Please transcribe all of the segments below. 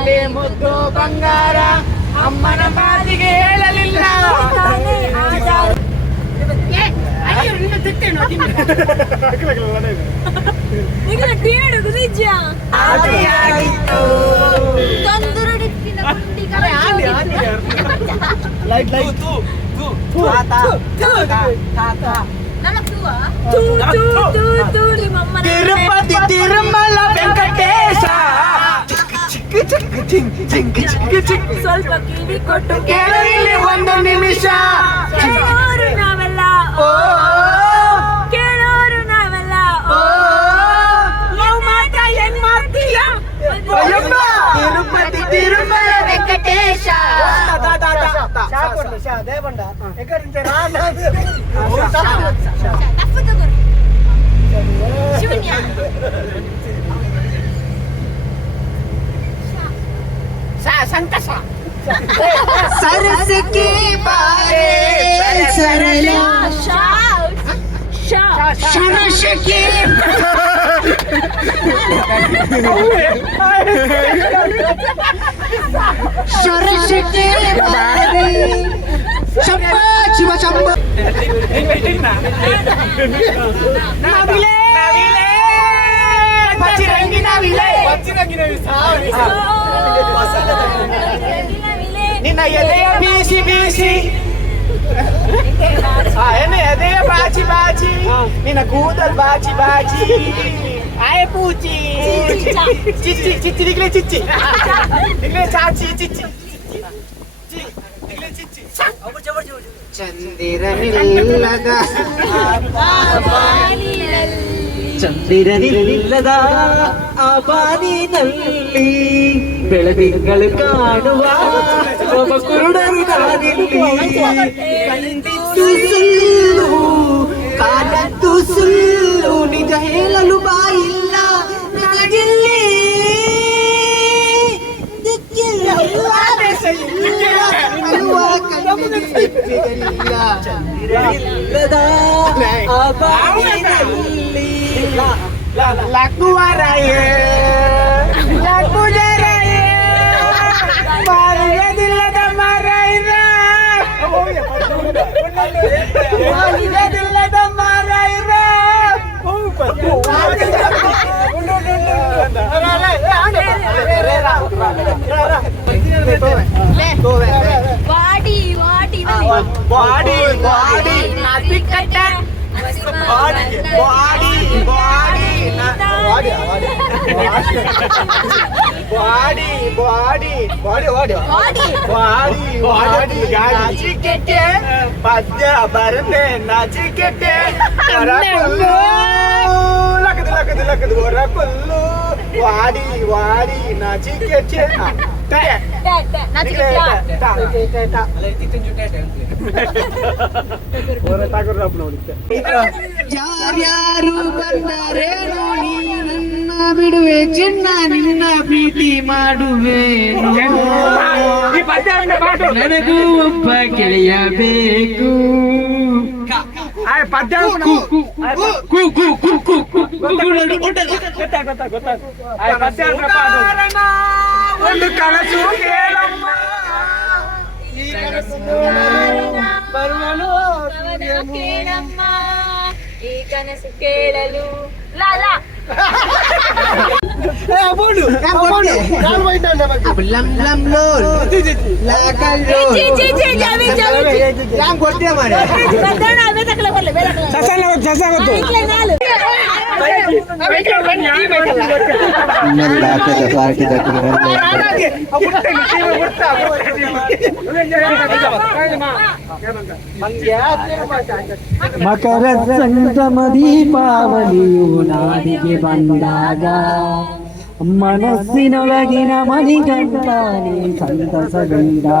ಬಾಲೆ ಮುದ್ದು ಬಂಗಾರ. ಅಮ್ಮನ ಮಾತಿಗೆ ಹೇಳಲಿಲ್ಲ. ತಿರುಮಲ ವೆಂಕಟೇಶ. ಸ್ವಲ್ಪ ಕಿವಿ ಕೊಟ್ಟು ಕೇಳಲಿ ಒಂದು ನಿಮಿಷ. ಕೇಳೋರು ನಾವೆಲ್ಲ ಓ ಕೇಳೋರು ನಾವೆಲ್ಲ ನಾವು ಮಾತ ಏನ್ ಮಾಡ್ತೀಯ ತಿರುಪತಿ ತಿರುಮಲ ವೆಂಕಟೇಶ. ದೇವಂಡ ಎಕಡೆ ನಾನು ಶಿವನ್ಯ ಸಂಕಟ ಸರಸಕ್ಕೆ ಬಾರೆ ಸರಳ ಸರಸಕ್ಕೆ সরস্বতী চম্পা শিবা চম্পা না না না పచ్చి రంగిన విలే. పచ్చి రంగిన నిన్న ఎదయ బీసి బీసి ఆయన ఎదయ బాచి బాచి. నిన్న కూతురు బాచి బాచి. ఆయ పూచి. చిచ్చి చిచ్చి దిగిలే చిచ్చి. దిగిలే చాచి చిచ్చి. చందిర నిల్లగా. ಚಂದಿರನಿಲ್ಲದ ಆ ಬಾನಿನಲ್ಲಿ ಬೆಳದಿಂಗಳು ಕಾಣುವ ಒಬ್ಬ ಕುರುಡರು ಕಂಡಿದ್ದು ಸುಳ್ಳು ಸುಳ್ಳು, ನಿಜ ಹೇಳಲು ಬಾಯಿಲ್ಲ, ನನಗಿಲ್ಲಿ. ಚಂದಿರನಿಲ್ಲದ ಆ Laku waraya Laku jaraya Maraya dilada maraira Maraya dilada maraira வாடி வாடி வாடி வாடி நபிக்கட்ட బాడీ బాడీ బాడీ బాడీ బాడీ బాడీ నచికెట్టే పద్య బరనే నచికెట్టే వరకుల్లు లకది లకది లకది వరకుల్లు వాడి వాడి నచికెట్టే నచికెట్టే నచికెట్టే ಯಾರ್ಯಾರು ಬಂದರೇನು ನೀ ನನ್ನ ಬಿಡುವೆ, ಚಿನ್ನ ನಿನ್ನ ಪ್ರೀತಿ ಮಾಡುವೆ. ನನಗೂ ಒಬ್ಬ ಗೆಳೆಯ ಬೇಕು ಒಂದು ಕನಸು ಕೇಳಮ್ಮ. ಕು ಕನಸು ಬರುವನು ಕೇಳಮ್ಮ ಈ ಕನಸು ಕೇಳಲು ಲಾಲಾ ಕೊಡ್ತೀಯ ಮಾಡಿ मकर संतम दीपावली बंदा मन मणि Ganga सतस Ganga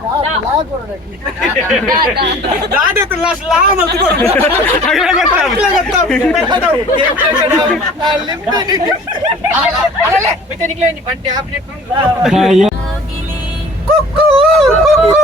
Kuku, last lama tuh baru. Akhirnya gue tahu. Akhirnya gue tahu. Gue tahu. Alele, kita nikah ini bante apa Kuku, kuku.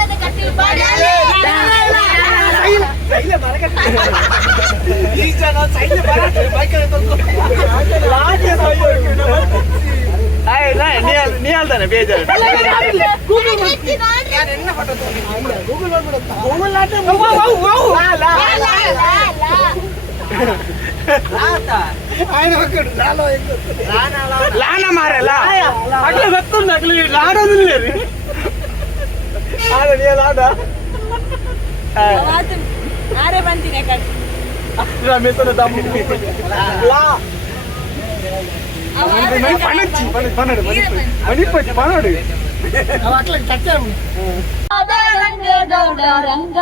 లానా మారేలా అట్లా వస్తుంది అట్లా లాడదు లేదు ஆட நீ ஆடா ಆರೆ ಬಂತೀನಿ ಇಲ್ಲ ಮೆಸನ ದಮ್ ಲಾ ಪಣಚ್ಚಿ ಪಣಡು ಮಣಿಪಚ್ಚಿ ಪಣಡು ರಂಗ ರಂಗ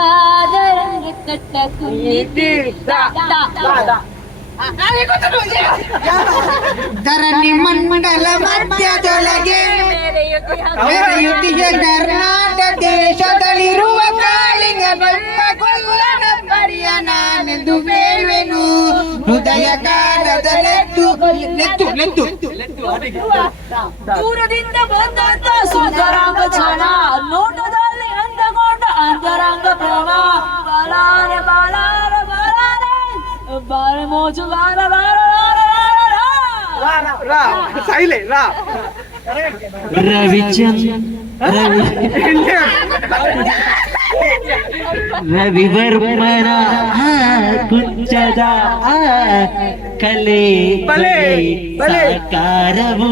ಕಟ್ಟ ಕುಂಗಿತಿ ಧರಣಿ ಮಂಡಲ ಮಧ್ಯದೊಳಗೆ ಮೆರೆಯುತ್ತಿಗೆ ಕರ್ನಾಟಕ ದೇಶದಲ್ಲಿರುವ ಕಾಳಿಂಗ ಬಣ್ಣಗೊಲ್ಲನ ಪರಿಯ ನಾನೆಂದು ಬೇಳುವೆನು ಹೃದಯ ಕಾಲದಲೆತ್ತು ನೆತ್ತು ನೆತ್ತು ದೂರದಿಂದ ಬಂದಂತ ಸುಂದರಾಂಗ ಜನ ನೋಟದಲ್ಲಿ ಅಂದಗೊಂಡ ಅಂತರಂಗ ಪ್ರಮ ಬಾಲಾರೆ ಬಾಲಾರೆ ಬಾಲಾರೆ bare mojo la la la la la ra சைலே ரா ரவிச்சந்திரன் ரவி ರವಿವರ್ಮನ ಕುಂಚದ ಕಲೆ ಕಲೆ ಸಾಕಾರವು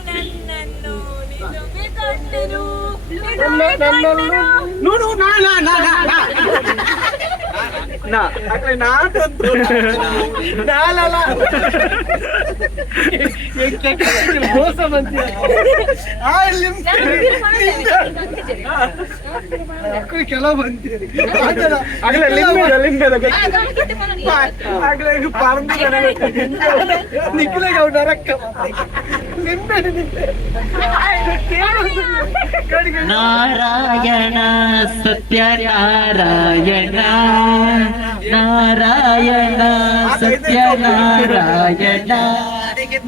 ನೋಡು ನಾ ನಾ ನಾ ನಾ ನಾ. ಮೋಸ ಬಂತೀಯ ಅಕ್ಕಳು ಕೆಲವು ಬಂತೀರಿ ಅಗಲ ಲಿಂಬೆದ ಲಿಂಬೆದ ಅಗಲ ಪರಂಪರೆ ಲಿಂಬೆ ನಾರಾಯಣ ಸತ್ಯನಾರಾಯಣ ನಾರಾಯಣ ಸತ್ಯನಾರಾಯಣ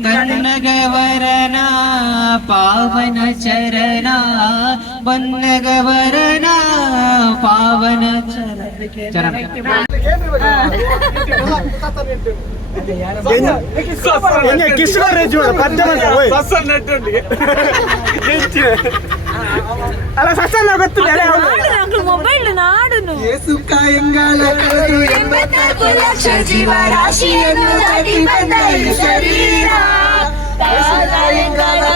ಬನ್ನಗವರನ ಪಾವನ ಚರಣ ಬನ್ನಗವರನ ಪಾವನ ಚರಣ అలా సస్సన్న ಗೊತ್ತಿಲ್ಲ ಮೊಬೈಲ್ ನಾಡುನು ಸುಖಾಯಂಗಾಲ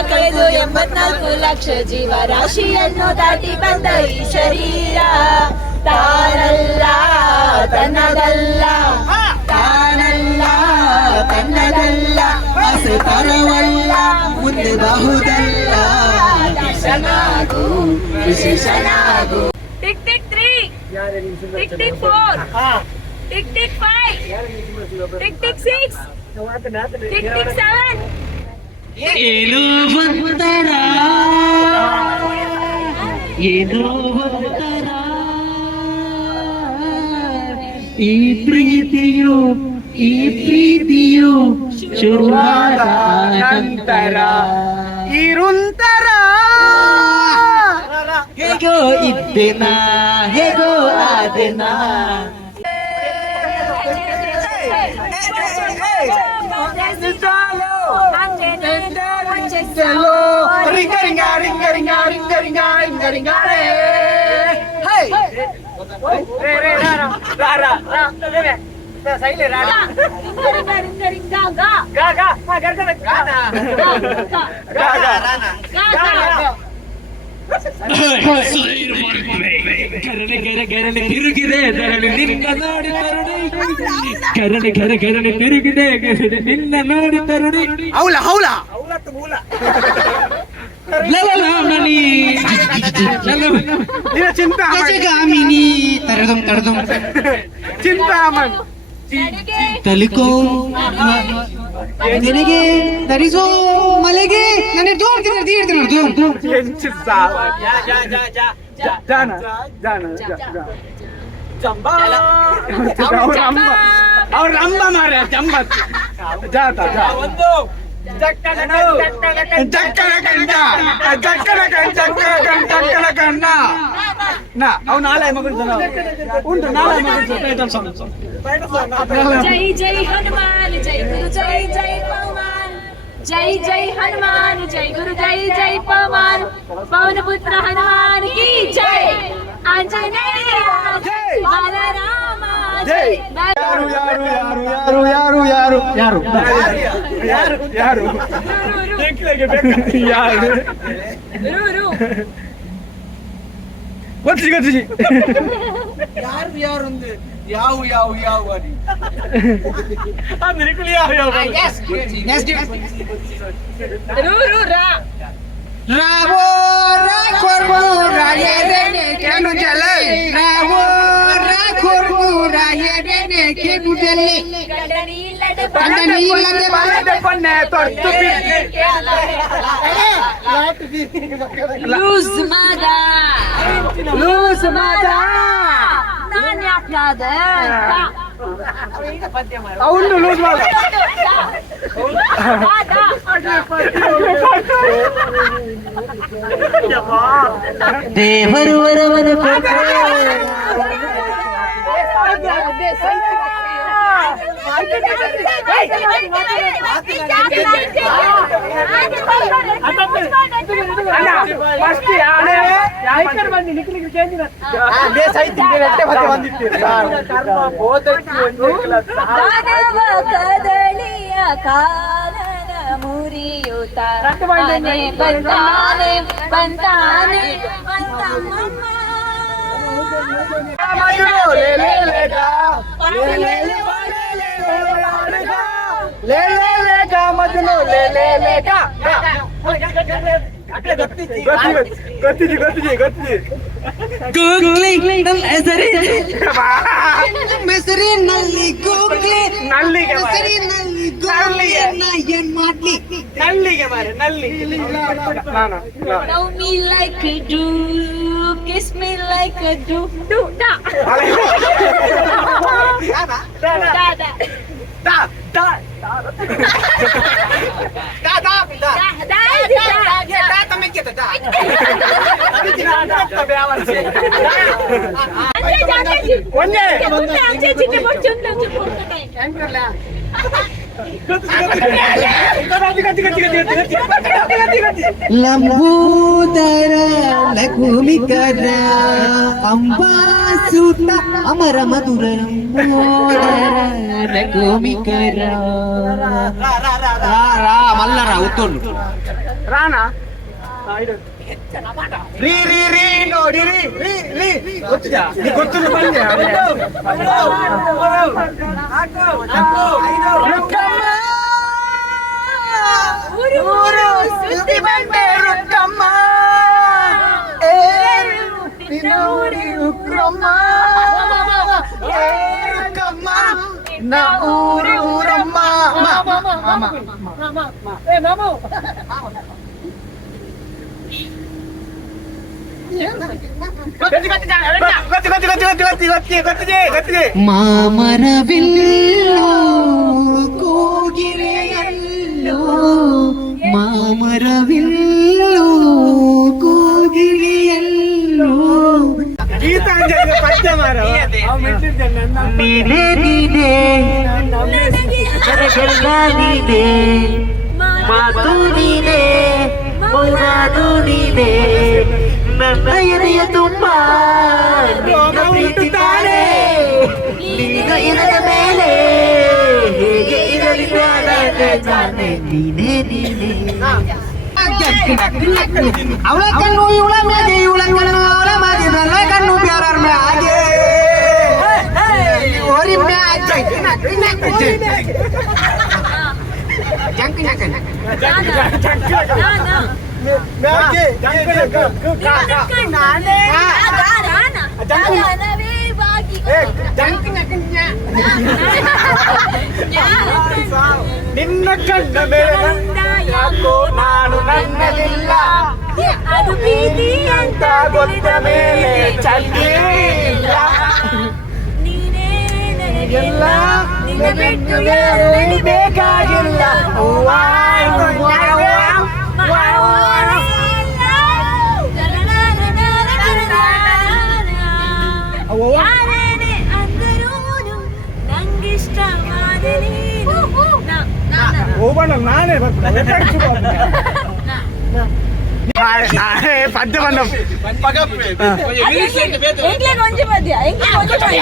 ಕಳೆದು ಎಂಬತ್ನಾಲ್ಕು ಲಕ್ಷ ಜೀವರಾಶಿಯನ್ನು ದಾಟಿ ಬಂದ ಈ ಶರೀರ ತಾನಲ್ಲ ತನ್ನದಲ್ಲ. ತಾನಲ್ಲ ತನ್ನದಲ್ಲ. ಹಸು ತರವಲ್ಲ ಮುಂದೆ ಬಹುದಲ್ಲ ವಿಶೇಷನಾಗು. ವಿಶೇಷನಾಗು tick tick three tick tick four tick tick five tick tick six tick tick seven ಏನು ಒಂಥರ ಏನು ಒಂಥರ ಈ ಪ್ರೀತಿಯು ಈ ಪ್ರೀತಿಯು ಶುರುವಾದ ನಂತರ ಇರುಂತರ ಹೇಗೋ ಇದ್ದೆನ ಹೇಗೋ ಆದೆನ ರಿಂಗ ರಿಂಗ ರಿಂಗ ರಿಂಗ ರಿಂಗ ರಿಂಗ ರಿಂಗ ರಿಂಗ ರೇ ಹೇ ¡Gara! ¡Gara! ¡Gara! ¡Gara! ¡Gara! ¡Gara! ¡Gara! ¡Gara! ¡Gara! ¡Gara! ¡Gara! ¡Gara! Ini cinta aman. Kasi kami ni Tardong Tardong. Cinta aman. Talikong. ನಿನಗೆ ಧರಿಸೋ ಮಲೆಗೆ ನನ್ನ ಜೋರ್ ತಿನ್ನರ್ದಿ ಹೇಳ್ತೀನಿ ಜೋರ್ ಜಾನ ಜಾನ ಅವ್ರ ಅಮ್ಮ ಮಾರ ಜಂಬತ್ ಜಾತ ಒಂದು జై జై హనుమాన్ జై గురు జై జై పవన్ జై జై హనుమాన్ జై గురు జై జై పవన్ పుత్ర హనుమాన్ జై. ఆంజనేయ బలరామ జై. ಯಾರು ಯಾರು ಯಾರು ಯಾರು ಗೊತ್ತಿಸಿ ಯಾರು ಯಾರು ಅಂದ್ರೆ ಯಾವ ಯಾವ ಯಾವ ಅಂದ್ರೆ ಯಾವ ಯಾವ ರಾವೋ ರಾವೋ ರಾಯ ಕೇಳು ಜಲ ರಾವೋ ಹೇಗೆ ಗುಡಲ್ಲಿ ಲೂಸ್ ಮಾದ ಲೂಸ್ ಮಾದ ನಾನು ಯಾಕೆ ಆದ ಅವನು ಲೂಸ್ ಮಾಡ ದೇವರು ವರವನ ಕೊಟ್ಟರೆ ಫಸ್ಟ್ ಯಾರೇ ಯಾಕರ್ ಬಂದಿ ನಿಕ್ ನಿಕ್ ಚೇಂಜ್ ಅದೇ ಸೈತಿ ನೀವು ಎಷ್ಟೇ ಮತ್ತೆ ಬಂದಿರ್ತೀರಿ ಕರ್ಮ ಹೋದಕ್ಕೆ ಒಂದು ಕದಳಿಯ ಕಾಲನ ಮುರಿಯುತ ಬಂತಾನೆ ಬಂತಾನೆ ಬಂತಾನೆ मजनू ले ले लेगा ले ले लेगा ले ले लेगा मजनू ले ले लेगा गति जी गति जी गति जी ಗೂಗ್ಲಿ ನಮ್ಮ ಹೆಸರಿನಲ್ಲಿ ಗೂಗ್ಲಿ ನಲ್ಲಿಗೆ ನಲ್ಲಿಗೆ ಮಾರೆ ನಲ್ಲಿ Love me like a do, kiss me like a do, do da. Da da. Da da da da. ಅಂದ್ರೆ ಜಾತ್ರೆ ಒಂದೇ ಮುಂದೆ ಆಚೆ ಚಿಟ್ಟೆ ಮುಚ್ಚು ಅಂತ ಮುಚ್ಚು ಅಂತ. అమర మధుర మల్లరా రానా? Ri ri ri no ri ri ri ri. Kotja ni kotja ni kotja ni kotja ni kotja ni kotja ni kotja ni kotja ni kotja ni kotja ni kotja ni kotja ni kotja ni kotja ni ಮಾಮರವಿಲ್ಲೋ ಕೋಗಿಲೆಯಲ್ಲೋ ಮಾಮರವಿಲ್ಲೋ ಕೋಗಿಲೆಯಲ್ಲೋ Geetanjali ಪದ್ಯ ಮಾರ ನೀನೇ ನೀನೇ ಮಾತು ನೀನೇ ಮೌನಾದು ನೀನೇ ನನ್ನ ಎದೆಯ ತುಂಬ ನಿನ್ನ ಪ್ರೀತಿತಾನೆ ನೀನು ಇರದ ಮೇಲೆ ಹೇಗೆ ಇರಲಿ ನಾನೇ ಜಾನೆ ನೀನೇ ನೀನೇ ಅವಳ ಕಣ್ಣು ಇವಳ ಮ್ಯಾಗೆ ಇವಳ ಕಣ್ಣು ಅವಳ ಮಾದಿ ನನ್ನ ಕಣ್ಣು ಬ್ಯಾರರ ಮ್ಯಾಗೆ ಓರಿ ಮ್ಯಾಗೆ ಜಂಕ್ ಜಂಕ್ ನಿನ್ನ ಕಣ್ಣ ಮೇಲೆ ಯಾಕೋ ನಾನು ನನ್ನಲಿಲ್ಲ ಅದು ಪ್ರೀತಿ ಅಂತ ಗೊತ್ತ ಮೇಲೆ ಚಂದೇ ಇಲ್ಲ ನೀನೇ ನನಗೆಲ್ಲ ನಿನ್ನ ಬಿಟ್ಟು ಯಾರು ಯಾರು ಬೇಕಾಗಿಲ್ಲ ಹೂವಾ, ಹೂವಾ, ಹೂವಾ, ಹೂವಾ. ಯಾರೇನೆ ಅಂದರೂನು ನಂಗಿಷ್ಟವಾದ ನೀನು ನಾ- ನಾ- ನಾ- ಹೋಗೋಣ ನಾನೇ ಬರ್ತೀನಿ ಪದ್ಯ ಬಂದ. ಎಂಕ್ಲೆ ಗೊಂಜಿ ಪದ್ಯ ಎಂಕ್ಲೆ ಗೊಂಜಿ ಪದ್ಯ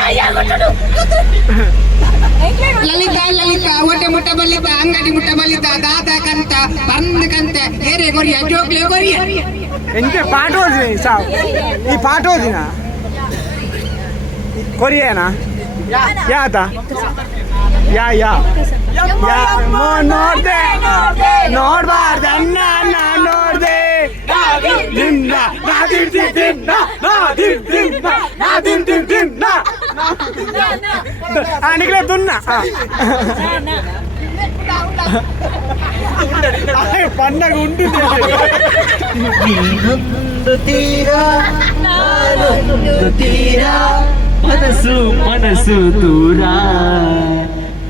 ಎಂಕ್ಲೆ ಗೊಂಜಿ ಲಲಿತ ಲಲಿತ ಒಟ್ಟೆ ಮುಟ್ಟ ಬಲ್ಲಿದ್ದ ಅಂಗಡಿ ಮುಟ್ಟ ಬಲ್ಲಿದ್ದ ದಾತ ಕಂತ ಬಂದ ಕಂತ ಏರೆ ಗೊರಿಯ ಜೋಕ್ಲೆ ಗೊರಿಯ. ಎಂಕೆ ಪಾಠ ಓದಿನಿ ಸಾವು ಈ ಪಾಠ ಓದಿನ? ಕೊರಿಯನಾ? ಯಾತ? ಯಾ ಯಾ. ಯಾ ನೋಡ್ದೆ ನೋಡ್ಬಾರ್ದ ನಾ ನೋಡ್ದೆ. Nadim Dimna Nadim Dimna Nadim Dimna Nadim Dimna அன்னைக்குல துண்ணா பண்ண உண்டு తీరా తీరా మనసు మనసు దూరా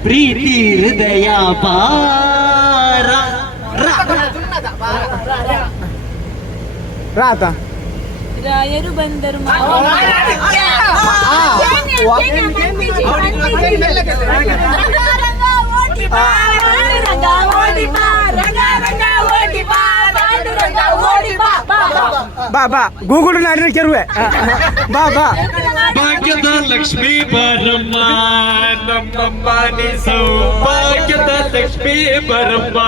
ప్రీతి హృదయ పారా ಪನ್ನಗ ಉಂಟು ನೀನೊಂದು ತೀರ ನಾನೊಂದು ತೀರ ಮನಸ್ಸು ಮನಸ್ಸು ದೂರ ಪ್ರೀತಿ ಹೃದಯ ಪಾರ ರಾತ ರಾಯರು ಬಂದರು ಬಾ ಬಾ ಗೂಗುಲ್ ನಾಡಿನ ಕೆರುವೆ ಬಾ ಬಾ ಭಾಗ್ಯದ ಲಕ್ಷ್ಮೀ ಬಾರಮ್ಮ ನಮ್ಮಮ್ಮ ನೀ ಸೌಭಾಗ್ಯದ ಲಕ್ಷ್ಮೀ ಬರಮ್ಮ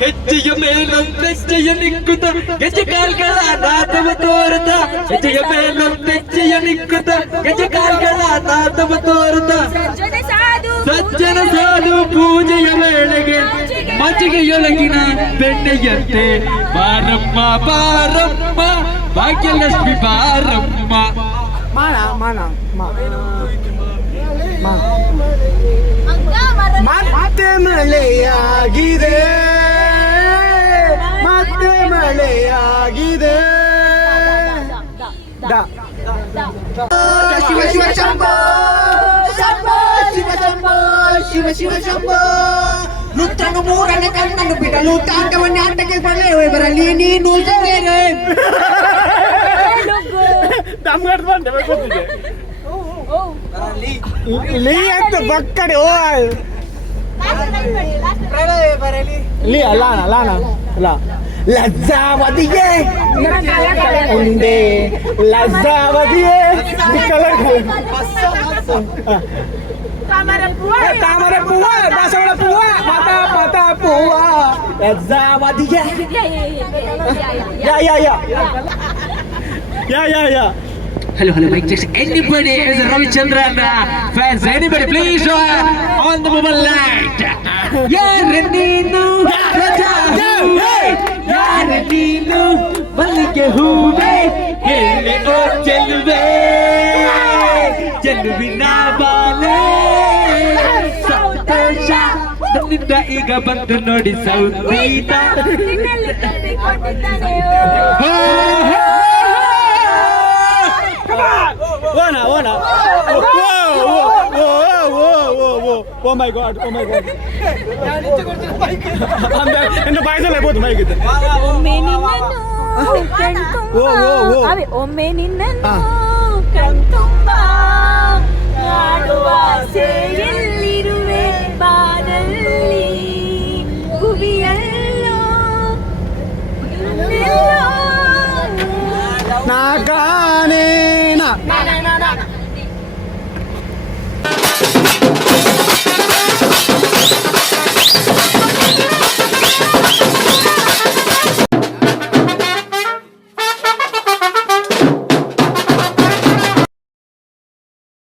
ಹೆಜ್ಜೆಯ ಮೇಲೊಂದೆಜ್ಜೆಯ ನಿಕ್ಕುತ ಗೆಜ್ಜೆ ಕಾಲ್ಗಳ ನಾದವ ತೋರುತ್ತ. ಹೆಜ್ಜೆಯ ಮೇಲೊಂದೆಜ್ಜೆಯ ನಿಕ್ಕುತ ಗೆಜ್ಜೆ ಕಾಲ್ಗಳ ನಾದವ ತೋರುತ್ತ. ಸಜ್ಜನ ಸಾಧು ಪೂಜೆಯ ವೇಳೆಗೆ ಮಜ್ಜಿಗೆಯೊಳಗಿನ ಬೆಣ್ಣೆಯಂತೆ. ಬಾರಮ್ಮ ಬಾರಮ್ಮ ಭಾಗ್ಯಲಕ್ಷ್ಮಿ ಬಾರಮ್ಮ. ಮಾನ ಮಾನ ಮಾ. ಮಾ. ಮತ್ತೆ ಮಳೆಯಾಗಿದೆ. ಮಳೆಯಾಗಿದೆ. ಶಿವ ಶಿವ ಶಂಭೋ. ಶಂಭೋ ಶಿವ ಶಂಭೋ. ಶಿವ ಶಿವ ಶಂಭೋ. ರುದ್ರನು ಮೂರನೇ ಕಣ್ಣನ್ನು ಬಿಡಲು ತಾಂಡವನ್ನೇ ಆಟಕ್ಕೆ ಬರಲೇ ಬರಲಿ ನೀನು ಸರಿಯೇ ಓ ಬಂದೆ ಗೊತ್ತಿದೆ ಲೀ ಅಂತ ಬಕ್ಕಡೆ ಓ ಲೀ ಅಲ್ಲ ಅಲ್ಲ ಲಾ ലജ്ജാവതിയെ ഉണ്ടേ ലജ്ജാവതിയെ താമരപ്പൂവ ദശവളപ്പൂവ മാതാ മാതാ പൂവ ലജ്ജാവതിയെ യാ യാ യാ യാ യാ യാ Hello, hello, mic checks. Anybody is Ravichandran uh, fans? Anybody, please show uh, on the mobile light. ಯಾರ ನೀನು ಪ್ರಜಾ ಯಾರ ನೀನು ಮಲ್ಲಿಗೆ ಹೂವೆ ಎಲ್ಲಿ ಓ ಚೆಲುವೆ ಚೆಲುವಿನ ಬಾಲೆ ಸಂತೋಷ ನನ್ನಿಂದ ಈಗ ಬಂದು ನೋಡಿ ಸೌಂದೀತ ನಿನ್ನಲ್ಲಿ ತುಂಬಿಕೊಂಡಿದ್ದಾನೆ Ona, ona. Whoa, whoa, whoa, whoa, whoa, whoa. Oh my god, oh my god. ನನ್ನ ಬಾಯ್ಸಲ್ಲಿ ಬೋದು ಮೈಕ್ ಇದೆ ಒಮ್ಮೆ ನಿನ್ನನ್ನು ಕಣ್ತುಂಬ ಅವೆ ಒಮ್ಮೆ ನಿನ್ನನ್ನು ಕಣ್ತುಂಬ ಕಾಡುವ ಸೇಯಲ್ಲಿರುವೆ ಬಾರಲ್ಲಿ ಭುವಿಯಲ್ಲೋ ಎಲ್ಲೋ నాగానేనా